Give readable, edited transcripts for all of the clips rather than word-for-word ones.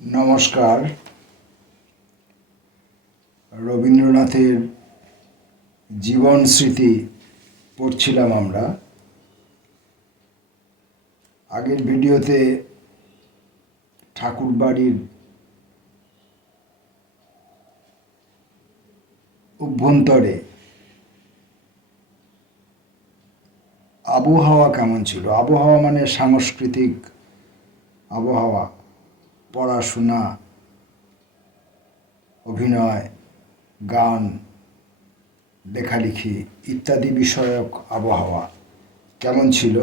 নমস্কার। রবীন্দ্রনাথের জীবন স্মৃতি পড়ছিলাম আমরা। আগের ভিডিওতে ঠাকুরবাড়ির অভ্যন্তরে আবহাওয়া কেমন ছিল, আবহাওয়া মানে সাংস্কৃতিক আবহাওয়া, পড়াশোনা, অভিনয়, গান, লেখালেখি ইত্যাদি বিষয়ক আবহাওয়া কেমন ছিল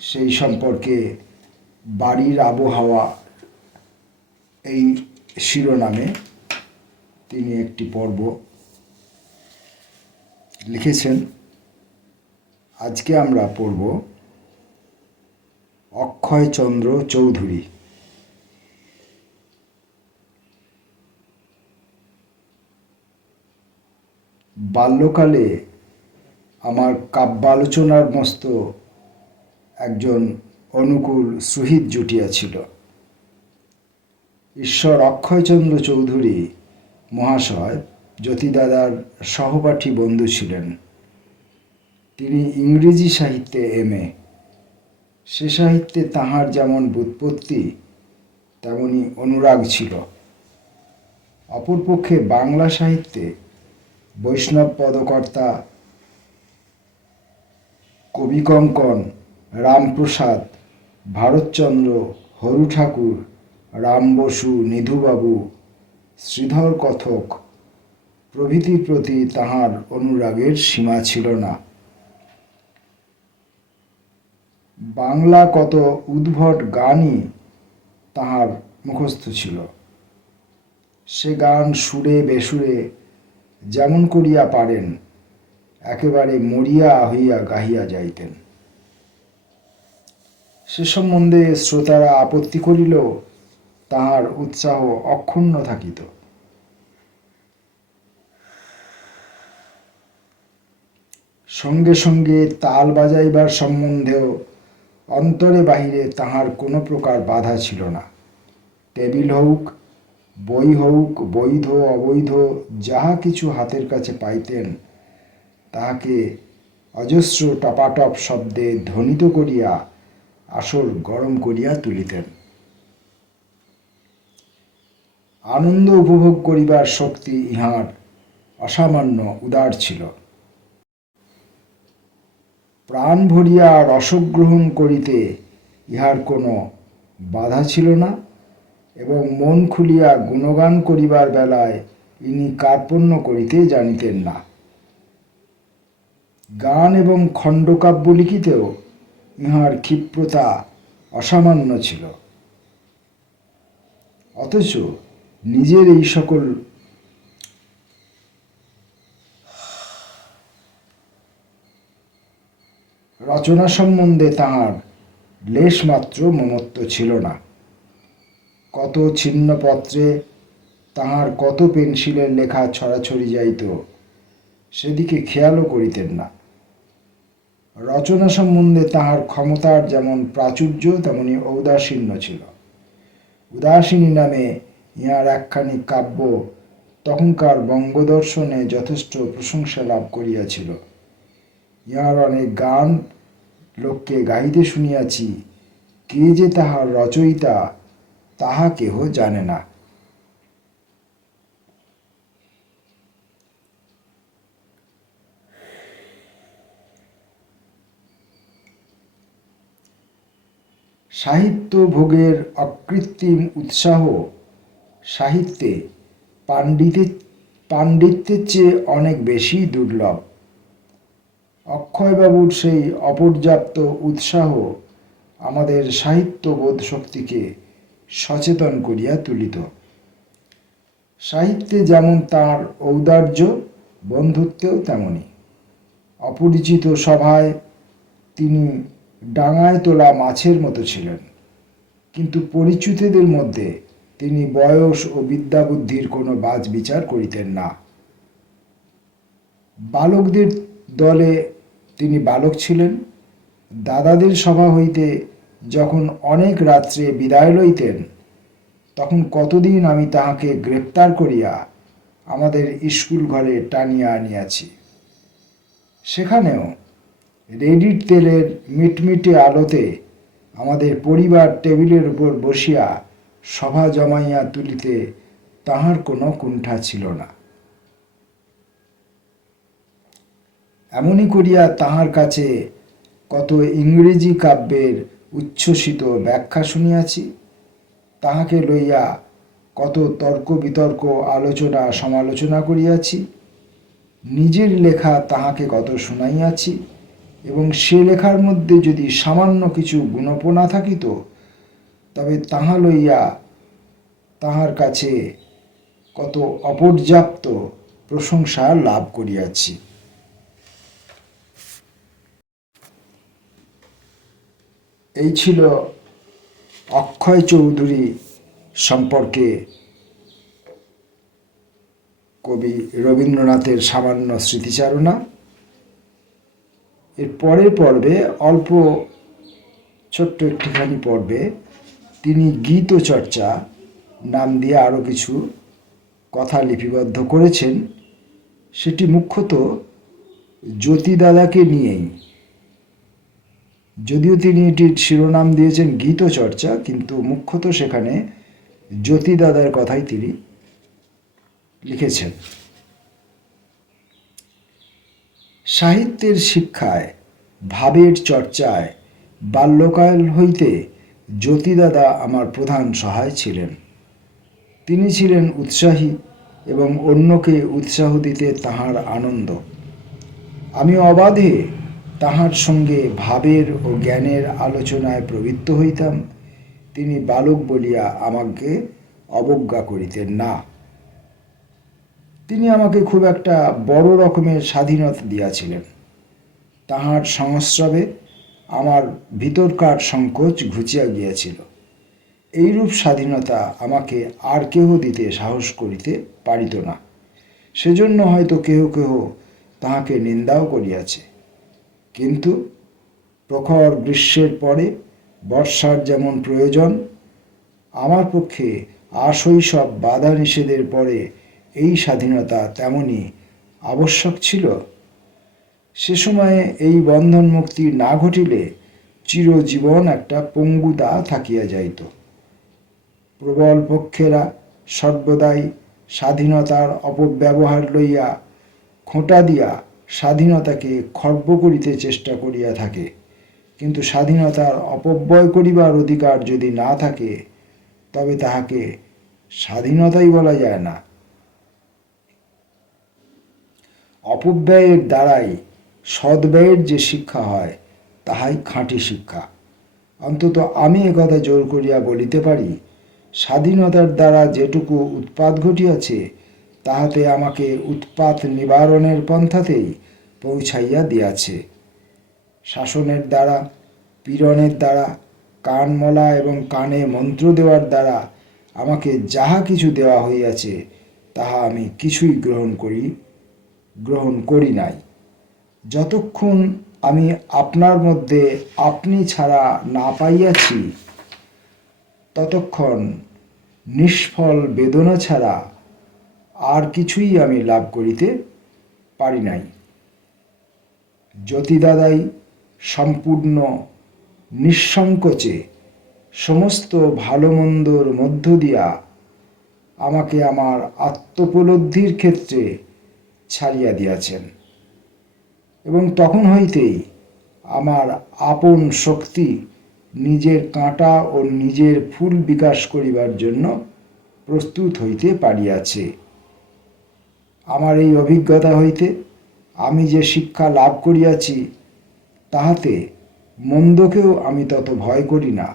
সেই সম্পর্কে বাড়ির আবহাওয়া এই শিরোনামে তিনি একটি পর্ব লিখেছেন। আজকে আমরা পড়ব অক্ষয়চন্দ্র চৌধুরী। বাল্যকালে আমার কাব্যালোচনার মস্ত একজন অনুকূল সুহৃদ জুটিয়াছিল। ঈশ্বর অক্ষয়চন্দ্র চৌধুরী মহাশয় জ্যোতিদাদার সহপাঠী বন্ধু ছিলেন। তিনি ইংরেজি সাহিত্যে এমএ। সে সাহিত্যে তাঁহার যেমন ব্যুৎপত্তি তেমনি অনুরাগ ছিল। অপরপক্ষে বাংলা সাহিত্যে বৈষ্ণব পদকর্তা কবিকঙ্কন, রামপ্রসাদ, ভারতচন্দ্র, হরু ঠাকুর, রাম বসু, নিধুবাবু, শ্রীধর কথক প্রভৃতির প্রতি তাঁহার অনুরাগের সীমা ছিল না। বাংলা কত উদ্ভট গানই তাঁহার মুখস্থ ছিল। সে গান সুরে বেসুরে যেমন করিয়া পারেন একেবারে মরিয়া হইয়া গাহিয়া যাইতেন। সে সম্বন্ধে শ্রোতারা আপত্তি করিলেও তাহার উৎসাহ অক্ষুণ্ণ থাকিত। সঙ্গে সঙ্গে তাল বাজাইবার সম্বন্ধেও অন্তরে বাহিরে তাহার কোনো প্রকার বাধা ছিল না। টেবিল হোক, বই হোক, বৈধ অবৈধ যাহা কিছু হাতের কাছে পাইতেন তাহাকে অজস্র টপাটপ শব্দে ধ্বনিত করিয়া আসর গরম করিয়া তুলিতেন। আনন্দ উপভোগ করিবার শক্তি ইহার অসামান্য উদার ছিল। প্রাণ ভরিয়া রসগ্রহণ করিতে ইহার কোনো বাধা ছিল না এবং মন খুলিয়া গুণগান করিবার বেলায় ইনি কার্পণ্য করিতে জানিতেন না। গান এবং খণ্ডকাব্য লিখিতেও ইহার ক্ষিপ্রতা অসামান্য ছিল। অথচ নিজের এই সকল রচনা সম্বন্ধে তাহার লেশমাত্র মমত্ব ছিল না। কত ছিন্নপত্রে তাহার কত পেন্সিলের লেখা ছড়াছড়ি যাইত সেদিকে খেয়ালও করিতেন না। রচনা সম্বন্ধে তাহার ক্ষমতার যেমন প্রাচুর্য তেমনি ঔদাসীন্য ছিল। উদাসিনী নামে ইহার একখানি কাব্য তখনকার বঙ্গদর্শনে যথেষ্ট প্রশংসা লাভ করিয়াছিল। ইহার অনেক গান লোককে গাইতে শুনিয়াছি, কে যে তাহার রচয়িতা তাহা কেহ জানে না। সাহিত্য ভোগের অকৃত্রিম উৎসাহ সাহিত্যে পাণ্ডিত্যের চেয়ে অনেক বেশি দুর্লভ। অক্ষয়বাবুর সেই অপর্যাপ্ত উৎসাহ আমাদের সাহিত্য বোধ শক্তিকে সচেতন করিয়া তুলিত। সাহিত্যে যেমন তাঁর ঔদার্য, বন্ধুত্বেও তেমনি। অপরিচিত সভায় তিনি ডাঙায় তোলা মাছের মতো ছিলেন, কিন্তু পরিচিতদের মধ্যে তিনি বয়স ও বিদ্যাবুদ্ধির কোনো বাজ বিচার করিতেন না। বালকদের দলে তিনি বালক ছিলেন। দাদাদের সভা হইতে যখন অনেক রাত্রে বিদায় লইতেন তখন কতদিন আমি তাহাকে গ্রেপ্তার করিয়া আমাদের স্কুল ঘরে টানিয়া আনিয়াছি। সেখানেও রেডির তেলের মিটমিটে আলোতে আমাদের পরিবার টেবিলের উপর বসিয়া সভা জমাইয়া তুলিতে তাহার কোনো কুণ্ঠা ছিল না। এমনি করিয়া তাহার কাছে কত ইংরেজি কাব্যের উচ্ছ্বসিত ব্যাখ্যা শুনিয়াছি, তাহাকে লইয়া কত তর্ক বিতর্ক আলোচনা সমালোচনা করিয়াছি, নিজের লেখা তাহাকে কত শুনাইয়াছি, এবং সে লেখার মধ্যে যদি সামান্য কিছু গুণপনা থাকিত তবে তাহা লইয়া তাহার কাছে কত অপর্যাপ্ত প্রশংসা লাভ করিয়াছি। এই ছিল অক্ষয় চৌধুরী সম্পর্কে কবি রবীন্দ্রনাথের সামান্য স্মৃতিচারণা। এর পরের পর্বে, অল্প ছোট্ট একটিখানি পর্বে, তিনি গীত চর্চা নাম দিয়ে আরও কিছু কথা লিপিবদ্ধ করেছেন। সেটি মুখ্যত জ্যোতিদাদাকে নিয়েই, যদিও তিনি এটির শিরোনাম দিয়েছেন গীত চর্চা, কিন্তু মুখ্যত সেখানে জ্যোতিদাদার কথাই তিনি লিখেছেন। সাহিত্যের শিক্ষায়, ভাবের চর্চায় বাল্যকাল হইতে জ্যোতিদাদা আমার প্রধান সহায় ছিলেন। তিনি ছিলেন উৎসাহী এবং অন্যকে উৎসাহ দিতে তাহার আনন্দ। আমি অবাধে তাহার সঙ্গে ভাবের ও জ্ঞানের আলোচনায় প্রবৃত্ত হইতাম। তিনি বালক বলিয়া আমাকে অবজ্ঞা করিতেন না। তিনি আমাকে খুব একটা বড় রকমের স্বাধীনতা দিয়াছিলেন। তাহার সংস্রবে আমার ভিতরকার সংকোচ ঘুচিয়া গিয়াছিল। এইরূপ স্বাধীনতা আমাকে আর কেহ দিতে সাহস করিতে পারিত না। সেজন্য হয়তো কেহ কেহ তাহাকে নিন্দাও করিয়াছে। কিন্তু প্রখর গ্রীষ্মের পরে বর্ষার যেমন প্রয়োজন, আমার পক্ষে আশৈশব বাধা নিষেধের পরে এই স্বাধীনতা তেমনই আবশ্যক ছিল। সে সময়ে এই বন্ধন মুক্তি না ঘটিলে চিরজীবন একটা পঙ্গুতা থাকিয়া যাইত। প্রবল পক্ষেরা সর্বদাই স্বাধীনতার অপব্যবহার লইয়া খোঁটা দিয়া স্বাধীনতাকে খর্ব করিতে চেষ্টা করিয়া থাকে। কিন্তু স্বাধীনতার অপব্যয় করিবার অধিকার যদি না থাকে তবে তাহাকে স্বাধীনতাই বলা যায় না। অপব্যয়ের দ্বারাই সদ্ব্যয়ের যে শিক্ষা হয় তাহাই খাঁটি শিক্ষা। অন্তত আমি একথা জোর করিয়া বলিতে পারি, স্বাধীনতার দ্বারা যেটুকু উৎপাত ঘটিয়াছে তাহাতে আমাকে উৎপাত নিবারণের পন্থাতেই পৌঁছাইয়া দিয়াছে। শাসনের দ্বারা, পীড়নের দ্বারা, কান মলা এবং কানে মন্ত্র দেওয়ার দ্বারা আমাকে যাহা কিছু দেওয়া হইয়াছে তাহা আমি কিছুই গ্রহণ করি নাই। যতক্ষণ আমি আপনার মধ্যে আপনি ছাড়া না পাইয়াছি ততক্ষণ নিষ্ফল বেদনা ছাড়া আর কিছুই আমি লাভ করিতে পারি নাই। জ্যোতিদাদাই সম্পূর্ণ নিঃসংকোচে সমস্ত ভালো মন্দর মধ্য দিয়া আমাকে আমার আত্মোপলব্ধির ক্ষেত্রে ছাড়িয়া দিয়াছেন, এবং তখন হইতেই আমার আপন শক্তি নিজের কাঁটা ও নিজের ফুল বিকাশ করিবার জন্য প্রস্তুত হইতে পারিয়াছে। আমার এই অভিজ্ঞতা হইতে আমি যে শিক্ষা লাভ করিয়াছি তাহাতে মন্দকেও আমি তত ভয় করি না,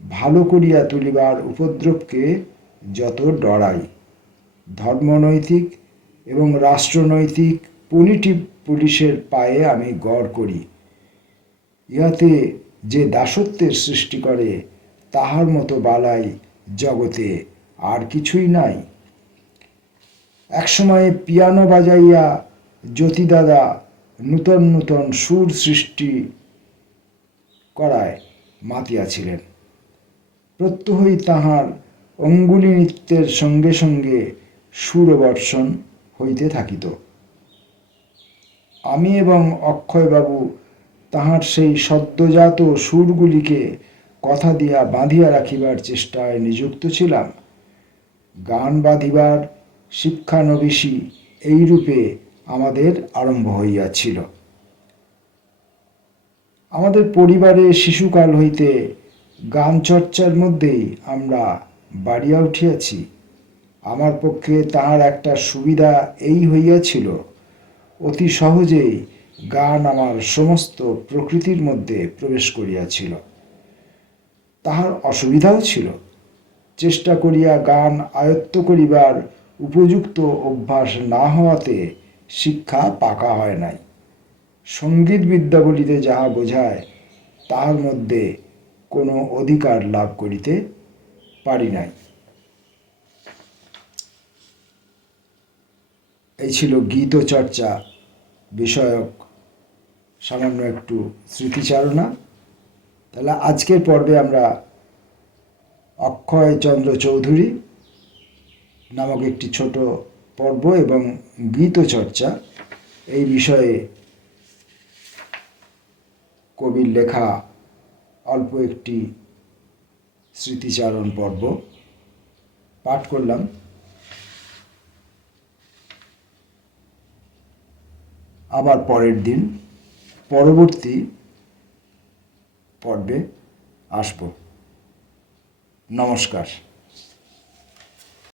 ভালো করিয়া তুলিবার উপদ্রবকে যত ডরাই। ধর্মনৈতিক এবং রাষ্ট্রনৈতিক পুলিটিভ পুলিশের পায়ে আমি গড় করি। ইহাতে যে দাসত্বের সৃষ্টি করে তাহার মতো বালাই জগতে আর কিছুই নাই। একসময়ে পিয়ানো বাজাইয়া জ্যোতিদাদা নূতন নূতন সুর সৃষ্টি করায় মাতিয়াছিলেন। প্রত্যহই তাহার অঙ্গুলি নৃত্যের সঙ্গে সঙ্গে সুরবর্ষণ হইতে থাকিত। আমি এবং অক্ষয়বাবু তাহার সেই সদ্যজাত সুরগুলিকে কথা দিয়া বাঁধিয়া রাখিবার চেষ্টায় নিযুক্ত ছিলাম। গান বাঁধিবার শিক্ষানবিশি এইরূপে আমাদের আরম্ভ হইয়াছিল। আমাদের পরিবারে শিশুকাল হইতে গান চর্চার মধ্যেই আমরা বাড়িয়া উঠিয়াছি। আমার পক্ষে তাহার একটা সুবিধা এই হইয়াছিল, অতি সহজেই গান আমার সমস্ত প্রকৃতির মধ্যে প্রবেশ করিয়াছিল। তাহার অসুবিধাও ছিল, চেষ্টা করিয়া গান আয়ত্ত করিবার উপযুক্ত অভ্যাস না হওয়াতে শিক্ষা পাকা হয় নাই। সঙ্গীত বিদ্যা বলিতে যাহা বোঝায় তাহার মধ্যে কোনো অধিকার লাভ করিতে পারি নাই। এই ছিল গীতচর্চা বিষয়ক সামান্য একটু স্মৃতিচারণা। তাহলে আজকের পর্বে আমরা অক্ষয়চন্দ্র চৌধুরী নামক একটি ছোট পর্ব এবং গীতচর্চা এই বিষয়ে কবির লেখা অল্প একটি স্মৃতিচারণ পর্ব পাঠ করলাম। আবার পরের দিন পরবর্তী পর্বে আসব। নমস্কার।